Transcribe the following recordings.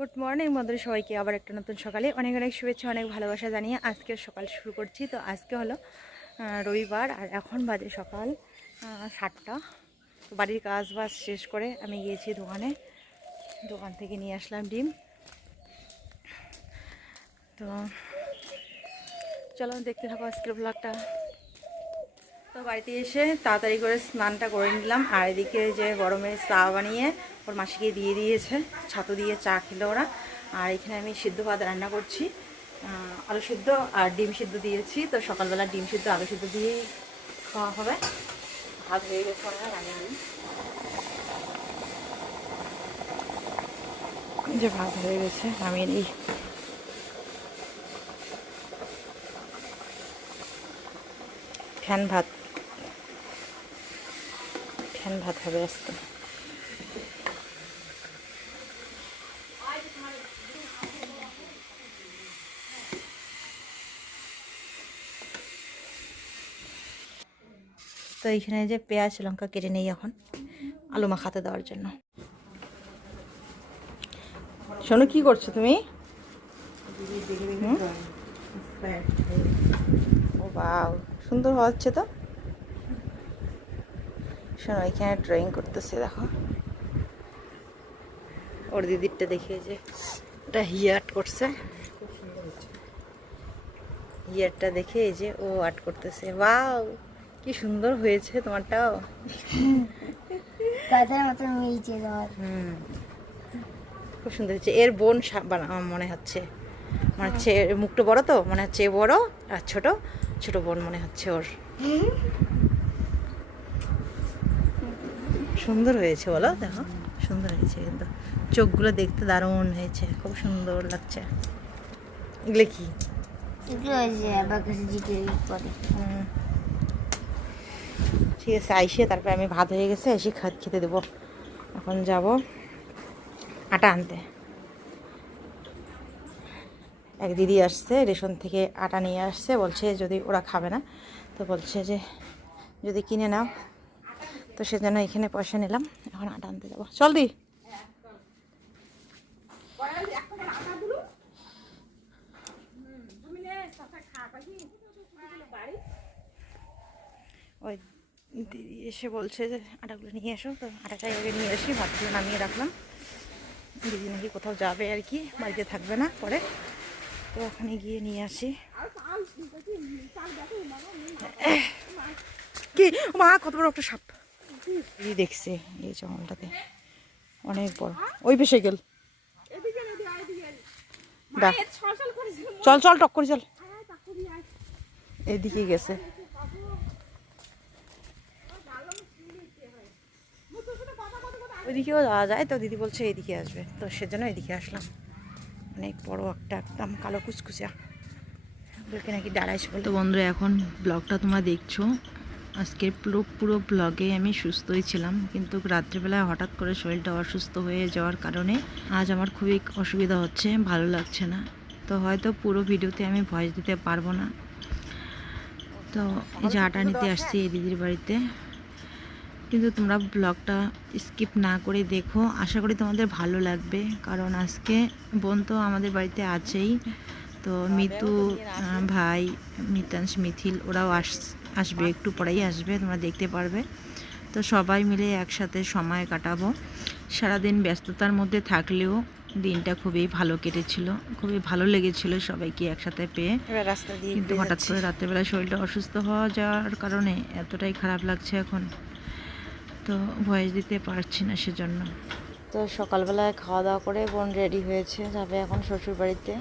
Good morning বন্ধুরা সবাইকে। আবার একটা নতুন সকালে অনেক অনেক শুভেচ্ছা, অনেক ভালোবাসা জানিয়ে আজকে সকাল শুরু করছি। তো আজকে হলো রবিবার আর এখন বাজে সকাল সাতটা। তো বাড়ির কাজ বাজ শেষ করে আমি গিয়েছি দোকানে। দোকান থেকে নিয়ে আসলাম ডিম। তো চলো দেখতে থাকো আজকের ব্লগটা তো বাড়িতে এসে তাড়াতাড়ি করে স্নানটা করে নিলাম। আর এদিকে যে গরমে চা বানিয়ে ওর মাসিকে দিয়ে দিয়েছে, ছাতু দিয়ে চা খেলো ওরা। আর এখানে আমি সিদ্ধ ভাত রান্না করছি। আলু সিদ্ধ আর ডিম সিদ্ধ দিয়েছি। তো সকালবেলা ডিম সিদ্ধ, আলু সিদ্ধ দিয়ে খাওয়া হবে। ভাত হয়ে গেছে ওরা রান্না যে ভাত হয়ে গেছে, নামিয়ে নিই। ফ্যান ভাত। ফ্যান ভাত হবে আজকে। তো এইখানে যে পেঁয়াজ, লঙ্কা কেটে নেই এখন আলু মাখাতে দেওয়ার জন্য। শোনো কি করছ তুমি? ও বাও সুন্দর হচ্ছে তো। শোনো এখানে ড্রয়িং করতেছে দেখো। ওর দিদিরটা দেখে যে ওটা হিয়ার্ট করছে। হিয়ারটা দেখে এই যে ও আর্ট করতেছে। ওয়াও কি সুন্দর হয়েছে তোমারটাও। মতো মিলছে হুম। খুব সুন্দর হয়েছে। এর বোন আমার মনে হচ্ছে মনে হচ্ছে মুখটা বড় তো? মনে হচ্ছে এ বড় আর ছোট? ছোট বোন মনে হচ্ছে ওর। সুন্দর হয়েছে বলো দেখো। সুন্দর হয়েছে কিন্তু। চোখগুলো দেখতে দারুণ হয়েছে খুব সুন্দর লাগছে। এগুলো কি? ঠিক আছে আইসে তারপরে আমি ভাত হয়ে গেছে এসে খাত খেতে দেবো। এখন যাব আটা আনতে। এক দিদি আসছে রেশন থেকে আটা নিয়ে আসছে বলছে যদি ওরা খাবে না তো বলছে যে যদি কিনে নাও। তো সেজন্য এখানে পয়সা নিলাম। এখন আটা আনতে যাব। চল দি ওই দিদি এসে বলছে যে আটাগুলো নিয়ে এসো। তো আটাটাই আগে নিয়ে আসি ভাতগুলো নামিয়ে রাখলাম। দিদি নাকি কোথাও যাবে আর কি, বাড়িতে থাকবে না পরে। তো ওখানে গিয়ে নিয়ে আসি। কি? মা, কত বড় একটা সাপ। দিদি দেখছে, এই জঙ্গলটাতে। অনেক বড়। ওই পেশে গেল। চল চল, টক করে, চল। এদিকে গেছে। ওইদিকেও যাওয়া যায়। তো দিদি বলছে এদিকে আসবে। তো সেজন্য এদিকে আসলাম। অনেক বড় একটা একদম কালো কুচকুচা। ওগুলোকে নাকি ডাড়াইশ বলে। তো বন্ধুরা, এখন ব্লগটা তোমরা দেখছ। আজকের পুরো পুরো ব্লগে আমি সুস্থই ছিলাম, কিন্তু রাত্রিবেলায় হঠাৎ করে শরীরটা অসুস্থ হয়ে যাওয়ার কারণে আজ আমার খুবই অসুবিধা হচ্ছে, ভালো লাগছে না। তো হয়তো পুরো ভিডিওতে আমি ভয়েস দিতে পারব না। তো এই যে আটা নিতে আসছি এই দিদির বাড়িতে। কিন্তু তোমরা ব্লগটা স্কিপ না করে দেখো, আশা করি তোমাদের ভালো লাগবে, কারণ আজকে বোন তো আমাদের বাড়িতে আছেই। তো মিতু ভাই, মিতাংশ, মিথিল, ওরাও আস আসবে একটু পরেই আসবে তোমরা দেখতে পারবে। তো সবাই মিলে একসাথে সময় কাটাবো। সারাদিন ব্যস্ততার মধ্যে থাকলেও দিনটা খুবই ভালো কেটেছিল খুবই ভালো লেগেছিল সবাইকে একসাথে পেয়ে। রাস্তা দিয়ে কিন্তু হঠাৎ। করে রাত্রেবেলা শরীরটা অসুস্থ হওয়া যাওয়ার কারণে এতটাই খারাপ লাগছে এখন। তো ভয়েস দিতে পারছি না সেজন্য। তো সকালবেলায় খাওয়া দাওয়া করে বোন রেডি হয়েছে যাবে এখন শ্বশুর বাড়িতে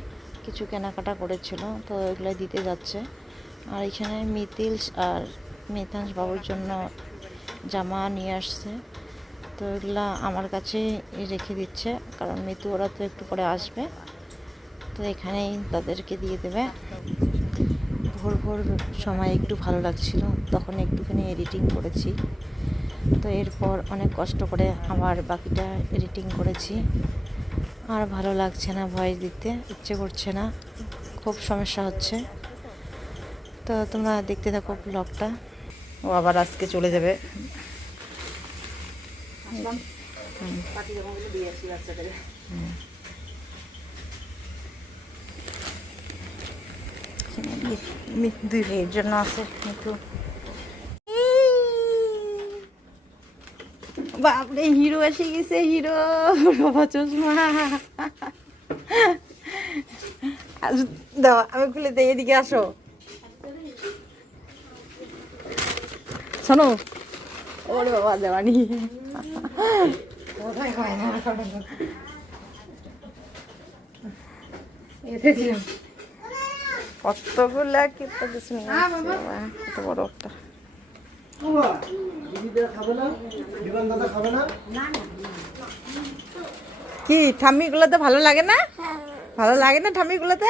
কিছু কেনাকাটা করেছিল তো এগুলো দিতে যাচ্ছে। আর এখানে মিতিল আর মিতাংশ বাবুর জন্য জামা নিয়ে আসছে। তো এগুলা আমার কাছে রেখে দিচ্ছে, কারণ মিতু ওরা তো একটু পরে আসবে। তো এখানেই তাদেরকে দিয়ে দেবে। ভোর ভোর সময় একটু ভালো লাগছিল, তখন একটুখানি এডিটিং করেছি। তো এরপর অনেক কষ্ট করে আমার বাকিটা এডিটিং করেছি। আর ভালো লাগছে না ভয়েস দিতে, ইচ্ছে করছে না। খুব সমস্যা হচ্ছে। তো তোমরা দেখতে থাকো ব্লগটা ও আবার আজকে চলে যাবে। দুই ভাইয়ের জন্য আছে একটু বাপরে হিরো এসে গেছে হিরো। রবা চশমা। দাও আমি খুলে দেয় এদিকে আসো। শোনো। ওরে বাবা দেওয়ানি। কতগুলা কিতা কিছু নিয়ে কত বড় একটা। কি ঠাম্মিগুলোতে ভালো লাগে না? ভালো লাগে না ঠাম্মিগুলোতে?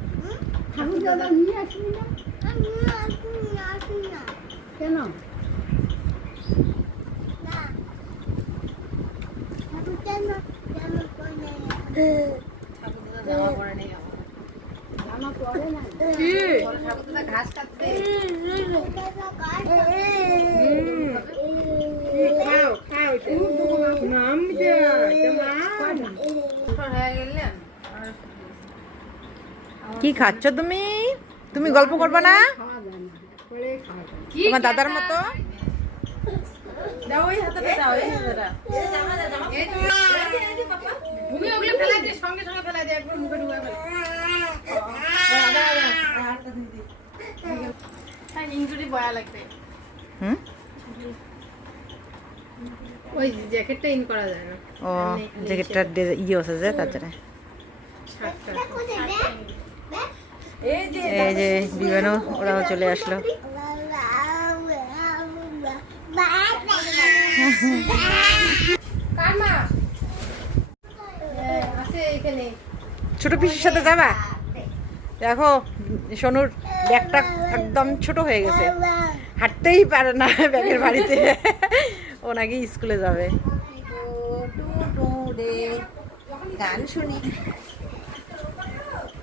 তোমার দাদার মতো দাও ওই হাতাটা দাও এই হাতাটা তুমি ওগুলো ফেলাই দিয়ে সঙ্গে সঙ্গে ফেলাই খাচ্ছ তুমি? তুমি গল্প ফেলে ইঞ্জুরি বয়া লাগবে। হুম? ওই জ্যাকেটটা ইন করা যায় না। ও জ্যাকেটটার ডে- ইয়ে আছে যে তার জন্য এই যে বিমানও ওরাও চলে আসলো। ছোট পিসির সাথে যাবা? দেখো সোনুর ব্যাগটা একদম ছোট হয়ে গেছে। হাঁটতেই পারে না ব্যাগের বাড়িতে। ও নাকি স্কুলে যাবে। গান শুনি।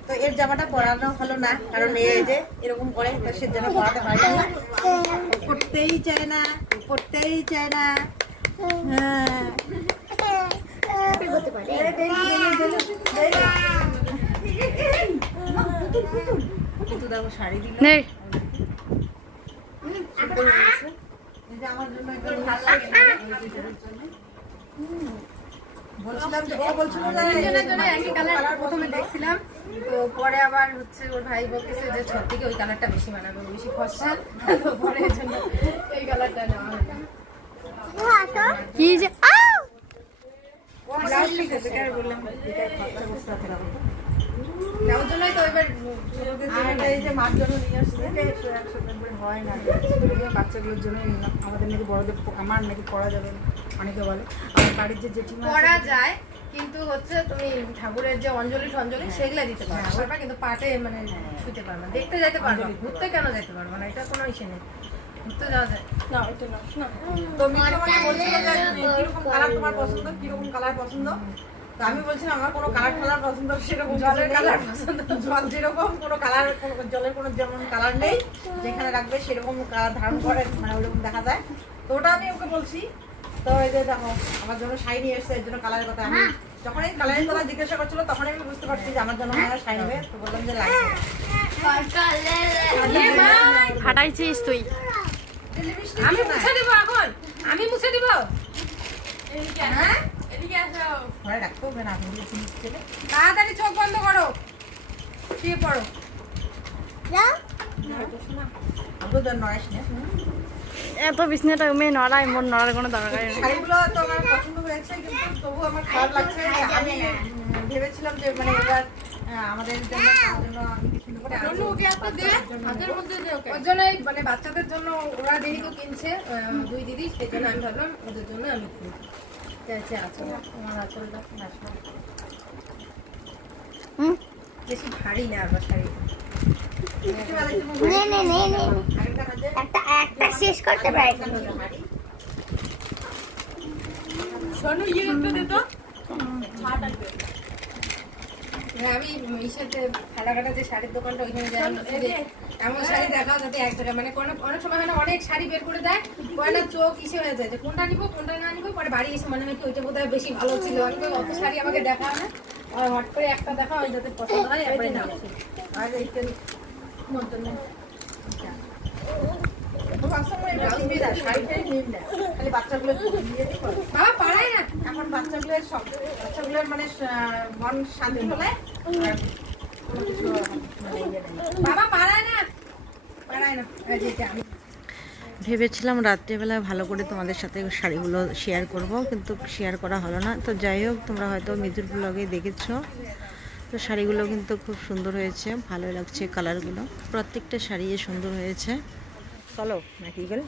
তো এর জামাটা পরানো হলো না কারণ এই যে এরকম করে তো সে যেন পরাতে পারি। না পড়তেই চায় না পড়তেই চায় না। হ্যাঁ শাড়ি দিল জন্য জন্য। বলছিলাম যে ও বলছিল জন্য প্রথমে দেখছিলাম। তো পরে আবার হচ্ছে ওর ভাই বলতেছে যে ছোট থেকে ওই কালারটা বেশি মানাবে বেশি ফসল তো পরে জন্য এই কালারটা নেওয়া কি যে হয়। বাচ্চাগুলোর জন্য আমাদের নাকি বড়দের আমার নাকি পড়া যাবে না অনেকে বলে। আমার বাড়ির যে জেঠিমা পরা যায় কিন্তু হচ্ছে তুমি ঠাকুরের যে অঞ্জলি টঞ্জলি সেগুলা দিতে পারবে কিন্তু পাটে মানে ছুঁতে পারবা দেখতে যাইতে পারবা ঘুরতে কেন যাইতে পারবা না? এটা কোনো ইসে নেই। ঘুরতে যাওয়া যায়। তো মিঠু আমাকে বলছিল যে, কীরকম কালার তোমার পছন্দ? কীরকম কালার পছন্দ? তো আমি বলছিলাম আমার কোনো কালার কালার পছন্দ সেরকম জলের কালার পছন্দ। জল যেরকম কোনো কালার জলের কোনো যেমন কালার নেই। যেখানে রাখবে সেরকম কালার ধারণ করে মানে ওরকম দেখা যায়। তো ওটা আমি ওকে বলছি তো এই যে দেখো আমার জন্য শাড়ি নিয়ে এসছে এর জন্য কালারের কথা আমি যখন এই কালারের কথা জিজ্ঞাসা করছিল তখন আমি বুঝতে পারছি যে আমার জন্য মনে হয় শাড়ি নেবে তো বললাম যে লাগবে ফাটাইছিস তুই? আমি মুছে দিব এখন। আমি মুছে দিব। হ্যাঁ? তাড়াতাড়ি চোখ বন্ধ করো। শুয়ে পড়ো। না। এত বিছনাটা মেয়ে নড়াই মন নড়ার কোনো দরকার নেই। শাড়িগুলো তো আমার পছন্দ হয়েছে কিন্তু তবু আমার খারাপ লাগছে আমি ভেবেছিলাম যে মানে এবার আমাদের জন্য আমার মানে বাচ্চাদের জন্য ওরা যেহেতু কিনছে দুই দিদি সেই জন্য আমি ভাবলাম ওদের জন্য আমি আচল আমার আচলটা হুম। বেশি ভারী না আবার শাড়ি। নে নে নে নে একটা একটা শেষ করতে পারি। শোনো ইয়ে একটু দে তো। হ্যাঁ, আমি ইসেতে ফালাকাটা যে শাড়ির দোকানটা ওইখানে যাই। আমি বলছি যে এমন শাড়ি দেখাও যাতে এক জায়গায় মানে কোনো অনেক সময় হয় না অনেক শাড়ি বের করে দেয়। পরে না চোখ ইসে হয়ে যায়। যে কোনটা নিবো কোনটা না নিবো পরে বাড়ি এসে মনে হয় কি ওইটা বোধহয় বেশি ভালো ছিল। আমি কই, অত শাড়ি আমাকে দেখাও না। আর হট করে একটা দেখাও ওই যাতে পছন্দ হয় আর বাবা পারায় না? এখন বাচ্চাগুলোর সব বাচ্চাগুলোর মানে মন শান্তি হলে আর কোনো কিছু নেই। বাবা পারায় না? পারায় না। এই আমি ভেবেছিলাম রাত্রিবেলা ভালো করে তোমাদের সাথে শাড়িগুলো শেয়ার করব কিন্তু শেয়ার করা হলো না। তো যাই হোক তোমরা হয়তো মিথুর ব্লগে দেখেছ। তো শাড়িগুলো কিন্তু খুব সুন্দর হয়েছে ভালো লাগছে কালারগুলো। প্রত্যেকটা শাড়ি সুন্দর হয়েছে। চলো, নাকি গেল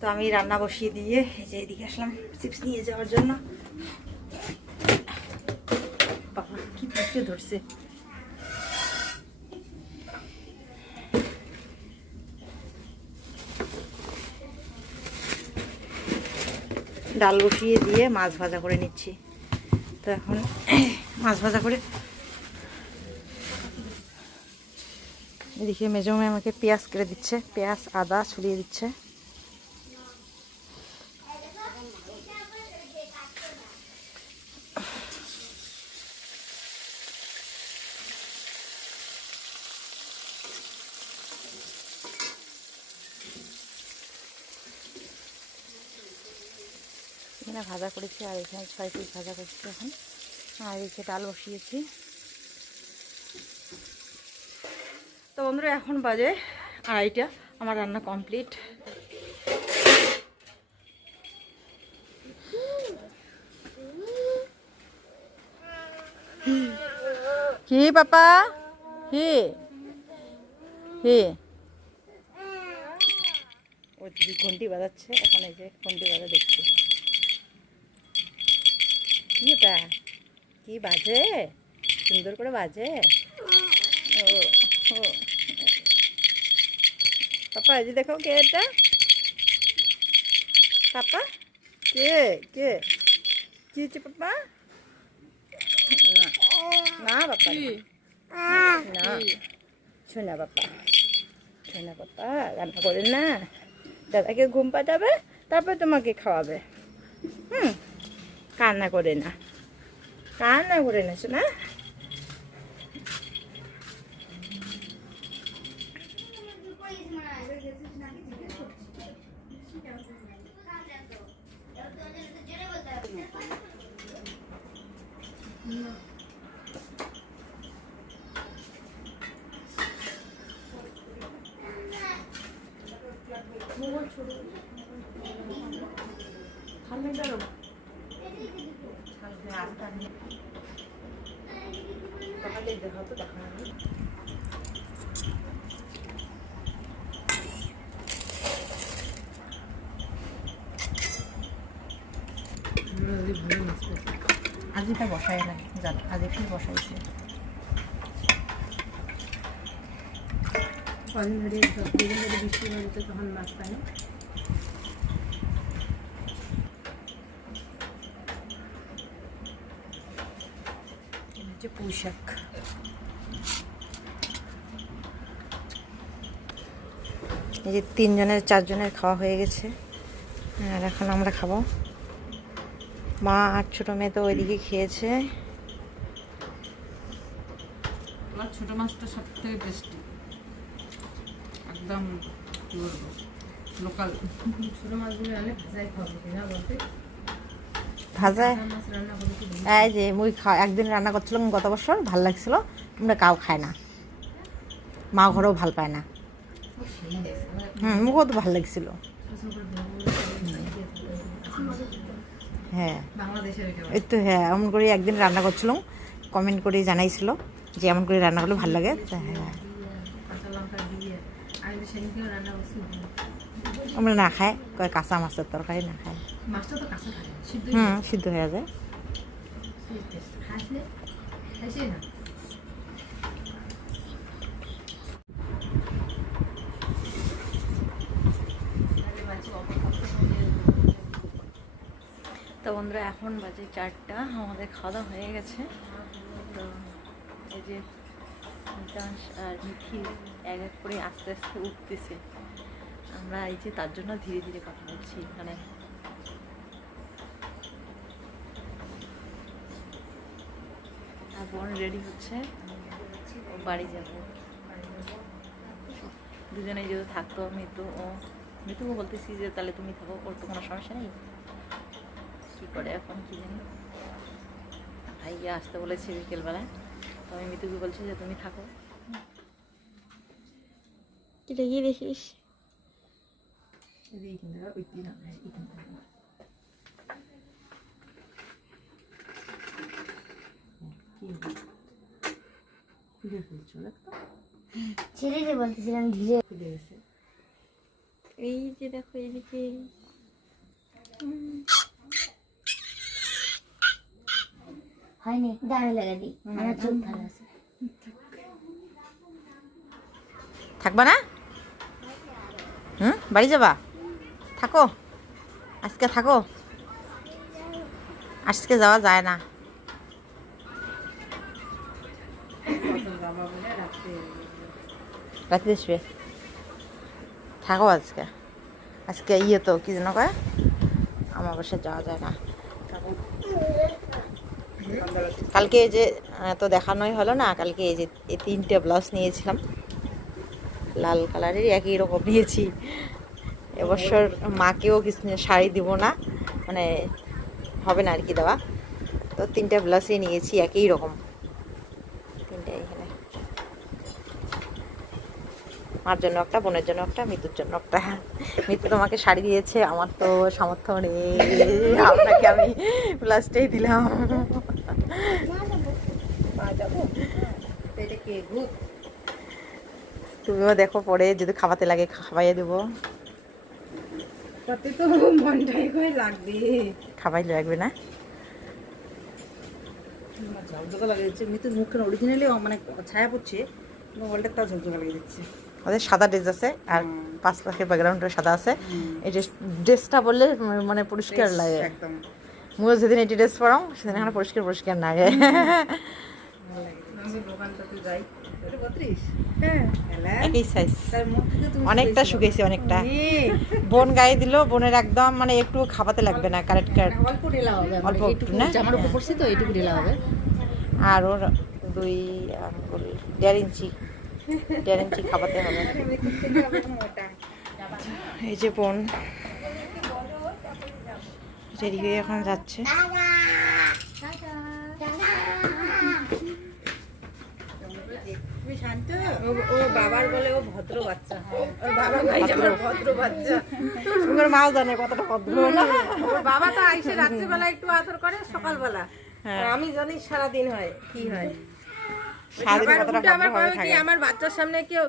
তো আমি রান্না বসিয়ে দিয়ে যে এদিকে আসলাম চিপস নিয়ে যাওয়ার জন্য। বাবা, কি ধরছে। ডাল বসিয়ে দিয়ে মাছ ভাজা করে নিচ্ছি। তো এখন মাছ ভাজা করে এদিকে মেজমে আমাকে পেঁয়াজ কেটে দিচ্ছে, পেঁয়াজ, আদা ছড়িয়ে দিচ্ছে এখানে ভাজা করেছি, আর এখানে ছয় পিস ভাজা করছি এখন। আর এদিকে ডাল বসিয়েছি। তো বন্ধুরা, এখন বাজে আড়াইটা, আমার রান্না কমপ্লিট। কি পাপা, হে হে। ও দিদি ঘন্টি বাজাচ্ছে, এখন এই যে ঘন্টি বাজা দেখছি কি এটা? কি বাজে? সুন্দর করে বাজে? ও ও পাপা এই দেখো কে এটা? পাপা? কে? কে? কি হচ্ছে পাপা? না না বাপা না। শোনা বাপা শোনা বাপা রান্না করে না। দাদাকে ঘুম পাঠাবে তারপর তোমাকে খাওয়াবে। হুম? কান্না করে না। কান্না করে না শোনা? আজি তা বসাই নাই জানো আজি ফির বসাইছে ধরে বৃষ্টি তখন মাছ না। এটা হচ্ছে এই যে তিনজনের চারজনের খাওয়া হয়ে গেছে। আর এখন আমরা খাব মা আর ছোটো মেয়ে তো ওইদিকে খেয়েছে। আমার ছোটো মাছটা সব থেকে একদম লোকাল ছোট মাছগুলো আনলে ভাজাই বলতে? ভাজা এই যে মুই খা একদিন রান্না করছিলাম গত বছর ভালো লাগছিল আমরা কাউ খায় না। মা ঘরেও ভালো পায় না। হুম মুখও তো ভালো লাগছিল। হ্যাঁ। এই তো হ্যাঁ এমন করে একদিন রান্না করছিলাম। কমেন্ট করে জানাইছিল যে এমন করে রান্না করলে ভালো লাগে। হ্যাঁ। আমরা না খাই কয় কাঁচা মাছের তরকারি না খাই হুম সিদ্ধ হয়ে যায়। তো বন্ধুরা, এখন বাজে চারটা, আমাদের খাওয়া হয়ে গেছে। তো এই যে মিতাংশ আর মিঠি এক এক করে আস্তে আস্তে উঠতেছে। আমরা এই যে তার জন্য ধীরে ধীরে কথা বলছি এখানে আর বোন রেডি হচ্ছে, ও বাড়ি যাব। দুজনে যদি থাকতো মৃত্যু ও মৃত্যুকে বলতেছি যে, তাহলে তুমি থাকো, ওর তো কোনো সমস্যা নেই? করে এখন কি জানি। ভাইয়া আসতে বলেছে বিকেলবেলায়। তো আমি মিতুকে বলছি যে তুমি থাকো। কি দেখিয়ে দেখিস। খুলে ফেলছো ছেড়ে দিয়ে বলতেছিলাম ধীরে। খুলে গেছে। এই যে দেখো এইদিকে হয়নি? দাঁড়িয়ে লাগা দিই আমার চোখ ভালো আছে। থাকবা না? হুম? বাড়ি যাবা? থাকো। আজকে থাকো। আজকে যাওয়া যায় না। রাত্রে আসবে। থাকো আজকে। আজকে ইয়ে তো কি যেন কয়? আমার বাসে যাওয়া যায় না। কালকে এই যে তো দেখানোই হলো না, কালকে এই যে এই তিনটে ব্লাউজ নিয়েছিলাম। লাল কালারের একই রকম নিয়েছি। এবছর মাকেও কিছু শাড়ি দিব না মানে হবে না আর কি দেওয়া। তো তিনটে ব্লাউজই নিয়েছি, একই রকম। তিনটে এখানে। মার জন্য একটা, বোনের জন্য একটা মৃত্যুর জন্য একটা। মৃত্যু তোমাকে শাড়ি দিয়েছে, আমার তো সামর্থ্য নেই। আপনাকে আমি ব্লাউজটাই দিলাম। তুমিও দেখো পরে যদি খাওয়াতে লাগে খাওয়াইয়ে দেবো। তাতে তো মনটাই করে লাগবে। খাওয়াই লাগবে না? ঝকঝকা লাগে যাচ্ছে। মৃত্যুর মুখখানে অরিজিনালি মানে ছায়া পড়ছে মোবাইলটা তাও ঝকঝকা লাগে যাচ্ছে। ওদের সাদা ড্রেস আছে আর পাখের ব্যাকগ্রাউন্ডটা সাদা আছে। এই ড্রেসটা বললে মানে পরিষ্কার লাগে। একদম। মুও যেদিন এটি ড্রেস পরাও সেদিন এখানে পরিষ্কার পরিষ্কার বত্রিশ? হ্যাঁ। অনেকটা। অনেকটা। বোন গায়ে দিল বোনের একদম মানে একটু খাওয়াতে লাগবে না কারেক্ট কারেক্ট অল্প মানে একটু না? জামার উপর পড়ছি তো এইটুকু ঢেলা হবে। আর ওর দুই আঙ্গুল দেড় ইঞ্চি দেড় ইঞ্চি খাওয়াতে হবে। এই যে বোন। রেডি হয়ে এখন যাচ্ছে। ও বাবার বলে ও ভদ্র বাচ্চা। ওর বাবা ভাই আমার ভদ্র বাচ্চা। মাও জানে কতটা ভদ্র। না ওর বাবা তো আইসে রাত্রিবেলা একটু আদর করে সকালবেলা। হ্যাঁ। আমি জানি সারাদিন হয় কি হয়। আমার বাচ্চার সামনে কেউ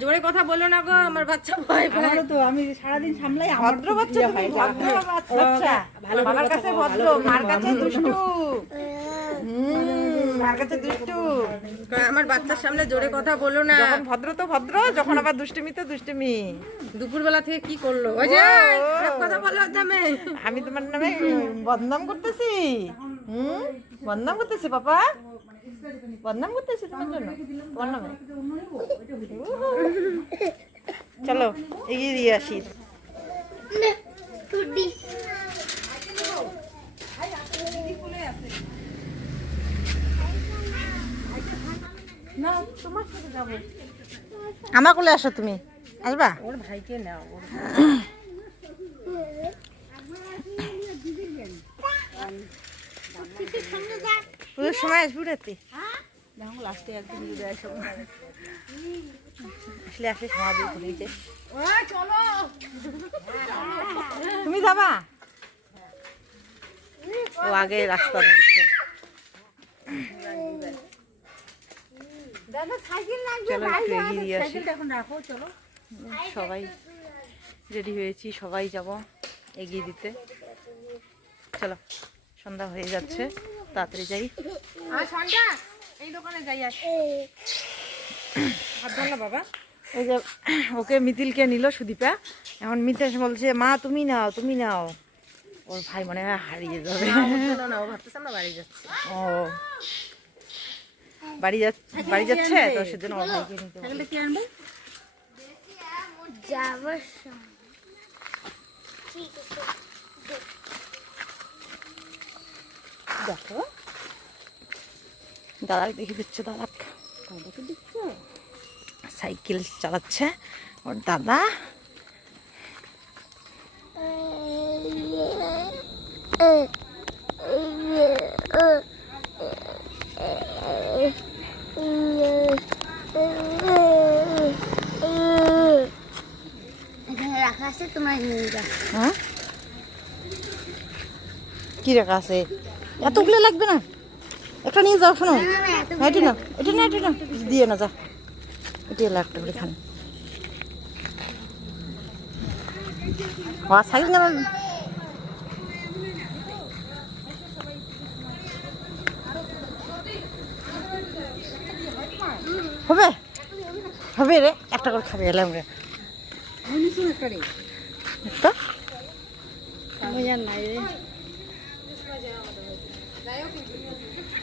জোরে কথা বলো না গো আমার বাচ্চা ভয় পায়। তো আমি সারাদিন সামলাই ভদ্র বাচ্চা তুমি ভদ্র বাচ্চা। বাবার কাছে ভদ্র মার কাছে দুষ্টু। হুম, মার কাছে দুষ্টু। কয়, আমার বাচ্চার সামনে জোরে কথা বলো না। ভদ্র তো ভদ্র যখন আবার দুষ্টুমি তো দুষ্টুমি। দুপুরবেলা থেকে কি করল? ওই যে কথা বলল দামে আমি তোমার নামে বদনাম করতেছি? হুম? বদনাম করতেছি পাপা? বদনাম করতেছি তোমার জন্য তোমার নামে চলো এগিয়ে দিয়ে আসি টুডি আমার কোলে আসো তুমি আসবা ওর ভাইকে নাও ওর পুজোর সময় আসবি রাতে লাস্টে একদিন যদি আসো আসলে আসলে সমাধি ঘুরে তুমি যাবা? ও আগে রাস্তা ধরেছে। সবাই রেডি হয়েছি সবাই যাব এগিয়ে দিতে। চলো সন্ধ্যা হয়ে যাচ্ছে তাড়াতাড়ি যাই। সন্ধ্যা? এই দোকানে যাই আর। হাত ধর না বাবা। এই যে ওকে মিতিলকে নিল সুদীপা। এখন মিতিল বলছে মা তুমি নাও তুমি নাও। ওর ভাই মনে হয় হারিয়ে যাবে। ও বাড়ি যাচ্ছি। ও। বাড়ি যাচ্ছে বাড়ি যাচ্ছে? তো সেজন্য ওর ভাইকে নিতে কি আনবে? যাবার সময় দেখো। দাদাকে দেখে দিচ্ছে দাদাক দাদাকে দেখছ সাইকেল চালাচ্ছে ওর দাদা। হ্যাঁ? কি রাখা আছে? এতগুলো লাগবে না? একটা নিয়ে যাও শোনো। না, না, হ্যাঁ, এটি না এটা না না দিয়ে না যা। এটি এলো একটা করে খান সাইকেল না হবে? হবে রে একটা করে খাবে এলাম রে। একটা?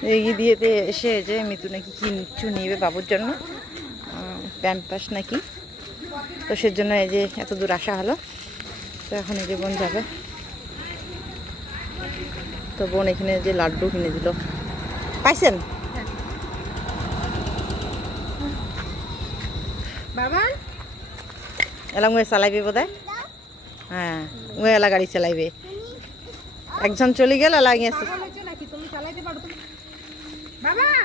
এগিয়ে দিয়েতে এসে যে মিতু নাকি কিচ্ছু নিবে বাবুর জন্য। প্যান্ট পাস নাকি। তো সেজন্য এই যে এত দূর আসা হলো। তো এখন এই যে বোন যাবে। তো বোন এখানে যে লাড্ডু কিনে দিল। পাইছেন? বাবা? এলাম উয়ে চালাইবে বোধ হ্যাঁ উয়ে এলা গাড়ি চালাইবে। একজন চলে গেল এলা গিয়েছে নাকি তুমি